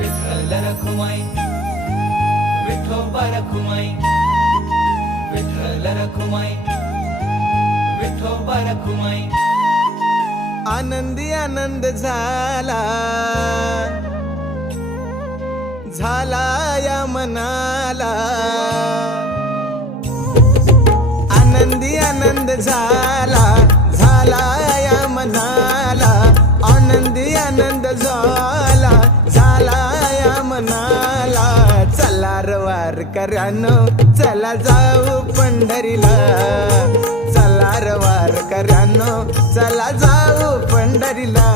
विठ्ठल रखुमाई विठोबा रखुमाई विठ्ठल रखुमाई विठोबा रखुमाई। आनंदी आनंद झाला झाला या मनाला, आनंदी आनंद झाला झाला या मनाला, आनंदी आनंद झाला झाला या मनाला। चला र वारकऱ्यानो चला जाऊ पंढरीला, चला र वारकऱ्यानो चला जाऊ पंढरीला।